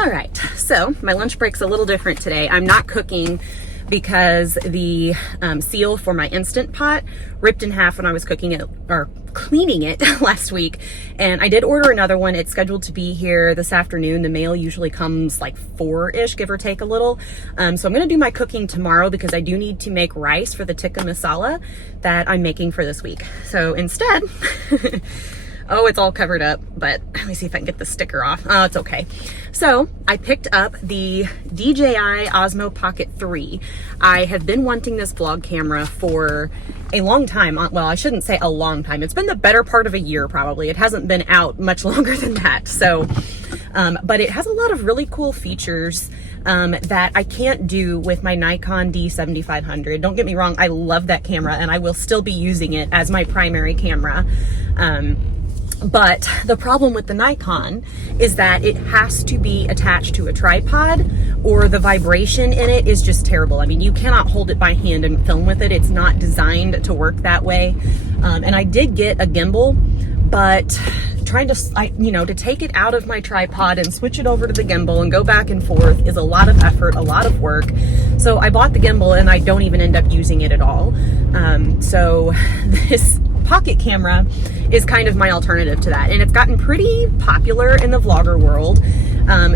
All right, so my lunch break's a little different today. I'm not cooking because the seal for my Instant Pot ripped in half when I was cooking it or cleaning it last week, and I did order another one. It's scheduled to be here this afternoon. The mail usually comes like 4-ish, give or take a little. So I'm gonna do my cooking tomorrow because I do need to make rice for the Tikka Masala that I'm making for this week. So instead, oh, it's all covered up, but let me see if I can get the sticker off. Oh, it's okay. So I picked up the DJI Osmo Pocket 3. I have been wanting this vlog camera for a long time. Well, I shouldn't say a long time. It's been the better part of a year, probably. It hasn't been out much longer than that. So, but it has a lot of really cool features that I can't do with my Nikon D7500. Don't get me wrong. I love that camera and I will still be using it as my primary camera. But the problem with the Nikon is that it has to be attached to a tripod or the vibration in it is just terrible. I mean, you cannot hold it by hand and film with it. It's not designed to work that way. And I did get a gimbal, but trying to, to take it out of my tripod and switch it over to the gimbal and go back and forth is a lot of effort, a lot of work. So I bought the gimbal and I don't even end up using it at all. So this pocket camera is kind of my alternative to that, and it's gotten pretty popular in the vlogger world.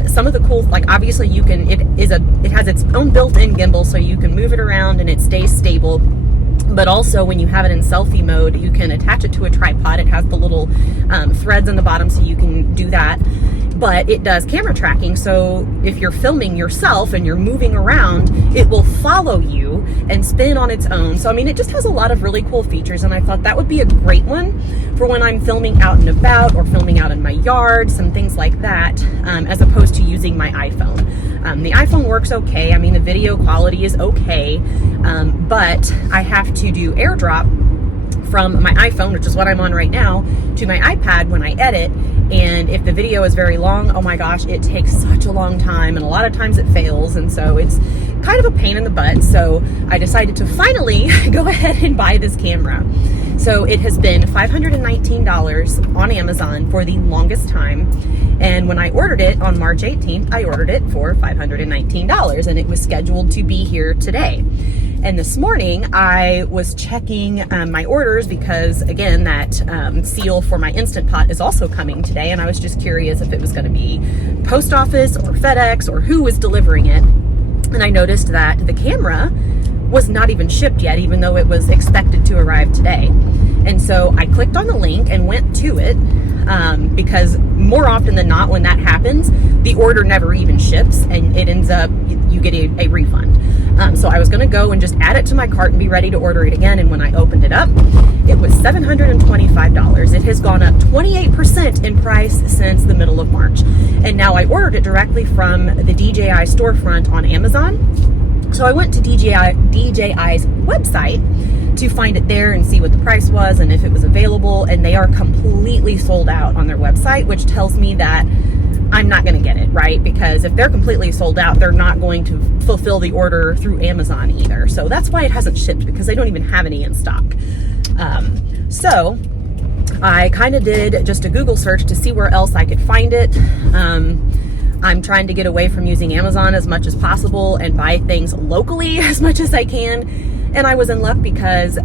Some of the cool, like obviously you can, it has its own built-in gimbal, so you can move it around and it stays stable. But also when you have it in selfie mode, you can attach it to a tripod. It has the little threads on the bottom, so you can do that. But it does camera tracking, so if you're filming yourself and you're moving around, it will follow you and spin on its own. So I mean, it just has a lot of really cool features, and I thought that would be a great one for when I'm filming out and about or filming out in my yard, some things like that, as opposed to using my iPhone. The iPhone works okay. I mean, the video quality is okay, but I have to do AirDrop from my iPhone, which is what I'm on right now, to my iPad when I edit. And if the video is very long, oh my gosh, it takes such a long time, and a lot of times it fails, and so it's kind of a pain in the butt. So I decided to finally go ahead and buy this camera. So it has been $519 on Amazon for the longest time. And when I ordered it on March 18th, I ordered it for $519 and it was scheduled to be here today. And this morning I was checking my orders because, again, that seal for my Instant Pot is also coming today. And I was just curious if it was going to be post office or FedEx or who was delivering it. And I noticed that the camera was not even shipped yet, even though it was expected to arrive today. And so I clicked on the link and went to it because more often than not, when that happens, the order never even ships and it ends up, you get a refund. So I was going to go and just add it to my cart and be ready to order it again. And when I opened it up, it was $725. It has gone up 28% in price since the middle of March. And now I ordered it directly from the DJI storefront on Amazon. So I went to DJI's website to find it there and see what the price was and if it was available. And they are completely sold out on their website, which tells me that I'm not going to get it, right? Because if they're completely sold out, they're not going to fulfill the order through Amazon either. So that's why it hasn't shipped, because they don't even have any in stock. So I kind of did just a Google search to see where else I could find it. I'm trying to get away from using Amazon as much as possible and buy things locally as much as I can. And I was in luck because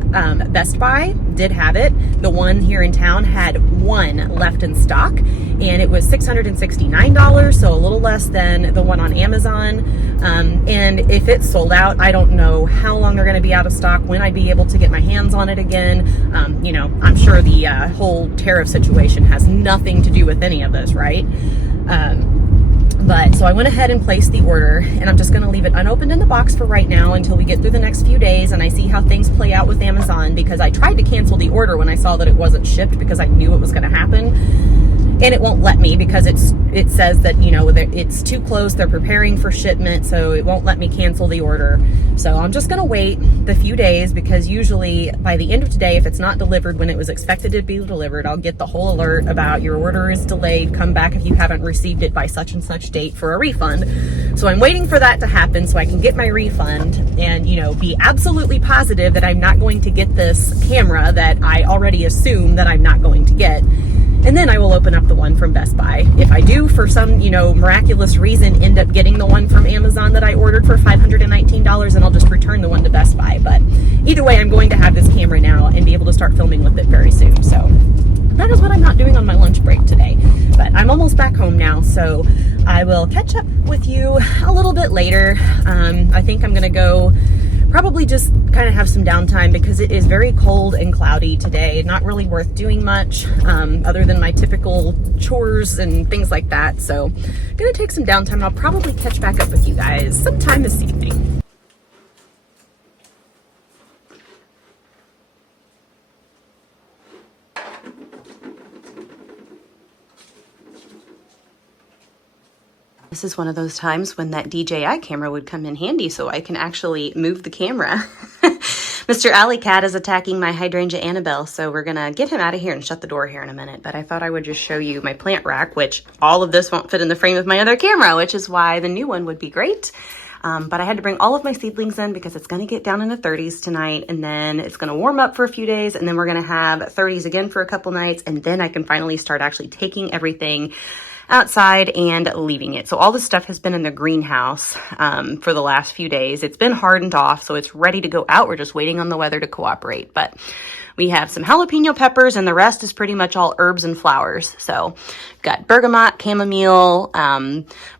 Best Buy did have it. The one here in town had one left in stock, and it was $669, so a little less than the one on Amazon. And if it's sold out, I don't know how long they're going to be out of stock, when I'd be able to get my hands on it again. You know, I'm sure the whole tariff situation has nothing to do with any of this, right? But so I went ahead and placed the order, and I'm just going to leave it unopened in the box for right now until we get through the next few days and I see how things play out with Amazon, because I tried to cancel the order when I saw that it wasn't shipped because I knew it was going to happen. And it won't let me because it says that, you know, it's too close. They're preparing for shipment, so it won't let me cancel the order. So I'm just going to wait the few days, because usually by the end of today, if it's not delivered when it was expected to be delivered, I'll get the whole alert about your order is delayed. Come back if you haven't received it by such and such date for a refund. So I'm waiting for that to happen so I can get my refund and, you know, be absolutely positive that I'm not going to get this camera that I already assume that I'm not going to get. And then I will open up the one from Best Buy. If I do, for some, you know, miraculous reason, end up getting the one from Amazon that I ordered for $519, and I'll just return the one to Best Buy. But either way, I'm going to have this camera now and be able to start filming with it very soon. So that is what I'm not doing on my lunch break today. But I'm almost back home now, so I will catch up with you a little bit later. I think I'm going to go probably just kind of have some downtime because it is very cold and cloudy today. Not really worth doing much other than my typical chores and things like that. So I'm gonna take some downtime. I'll probably catch back up with you guys sometime this evening. This is one of those times when that DJI camera would come in handy so I can actually move the camera. Mr. Alley Cat is attacking my hydrangea Annabelle, so we're gonna get him out of here and shut the door here in a minute. But I thought I would just show you my plant rack, which all of this won't fit in the frame of my other camera, which is why the new one would be great. But I had to bring all of my seedlings in because it's going to get down in the 30s tonight, and then it's going to warm up for a few days, and then we're going to have 30s again for a couple nights, and then I can finally start actually taking everything outside and leaving it. So all this stuff has been in the greenhouse for the last few days. It's been hardened off, so it's ready to go out. We're just waiting on the weather to cooperate. But we have some jalapeno peppers, and the rest is pretty much all herbs and flowers. So we've got bergamot, chamomile,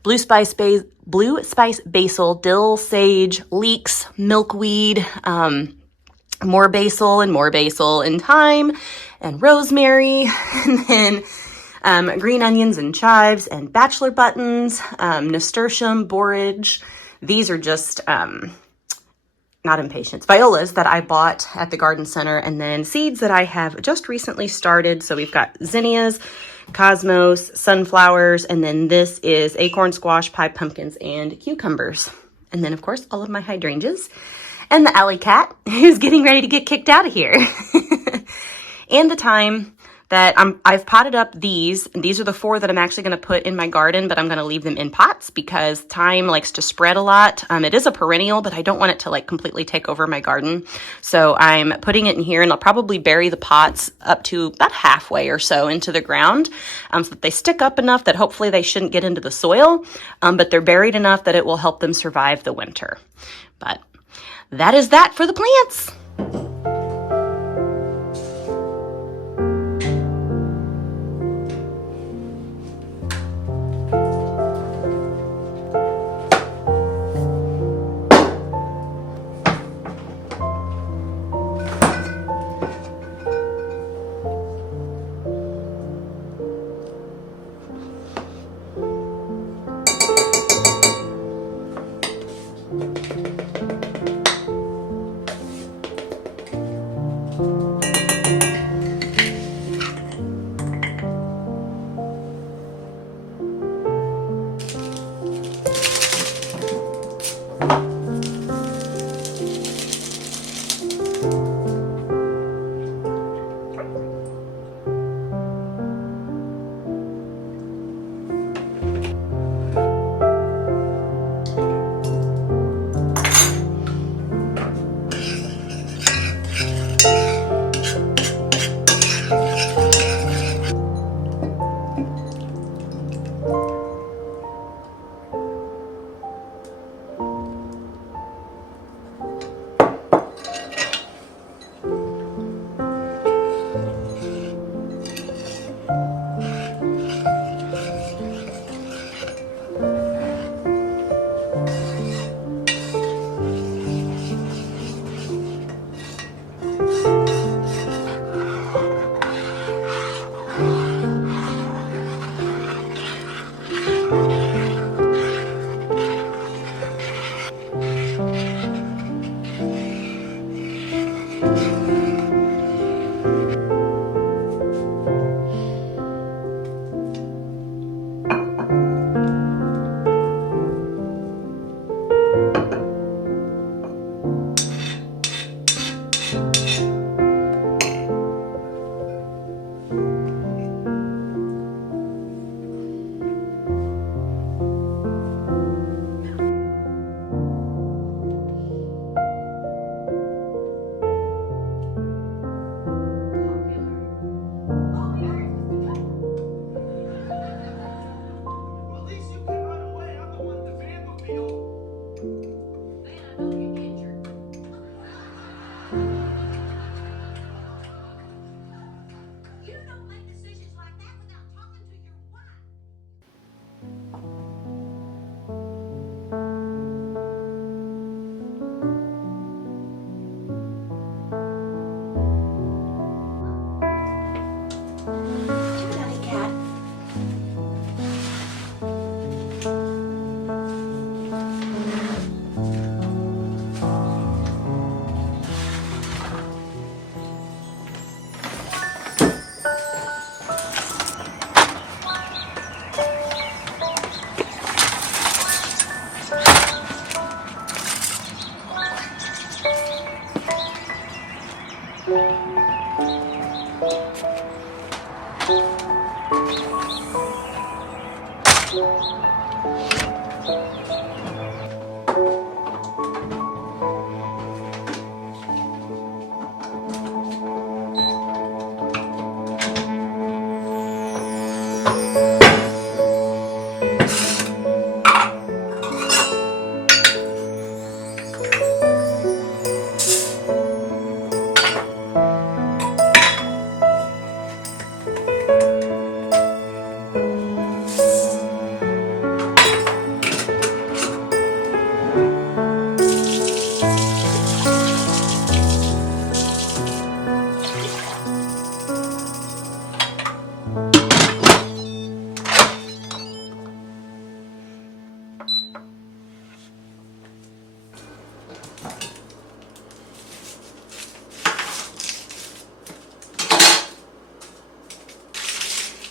blue spice basil, dill, sage, leeks, milkweed, more basil and thyme and rosemary, and then green onions and chives and bachelor buttons, nasturtium, borage. These are just, not impatiens, violas that I bought at the garden center, and then seeds that I have just recently started. So we've got zinnias, cosmos, sunflowers, and then this is acorn squash, pie pumpkins, and cucumbers. And then, of course, all of my hydrangeas. And the alley cat, who's getting ready to get kicked out of here. And the thyme. that I've potted up these, and these are the 4 that I'm actually going to put in my garden, but I'm going to leave them in pots because thyme likes to spread a lot. It is a perennial, but I don't want it to like completely take over my garden. So I'm putting it in here, and I'll probably bury the pots up to about halfway or so into the ground, so that they stick up enough that hopefully they shouldn't get into the soil, but they're buried enough that it will help them survive the winter. But that is that for the plants.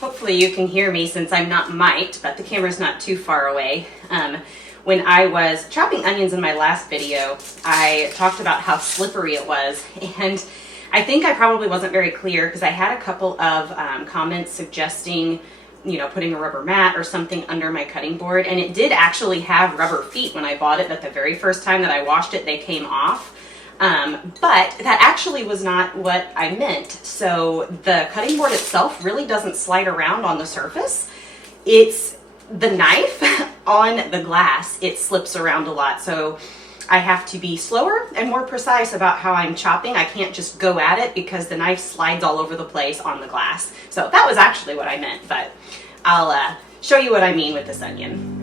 Hopefully you can hear me since I'm not mic'd, but the camera's not too far away. When I was chopping onions in my last video, I talked about how slippery it was, and I think I probably wasn't very clear because I had a couple of comments suggesting, you know, putting a rubber mat or something under my cutting board, and it did actually have rubber feet when I bought it, but the very first time that I washed it, they came off. But that actually was not what I meant. So the cutting board itself really doesn't slide around on the surface. It's the knife on the glass, it slips around a lot. So I have to be slower and more precise about how I'm chopping. I can't just go at it because the knife slides all over the place on the glass. So that was actually what I meant, but I'll show you what I mean with this onion.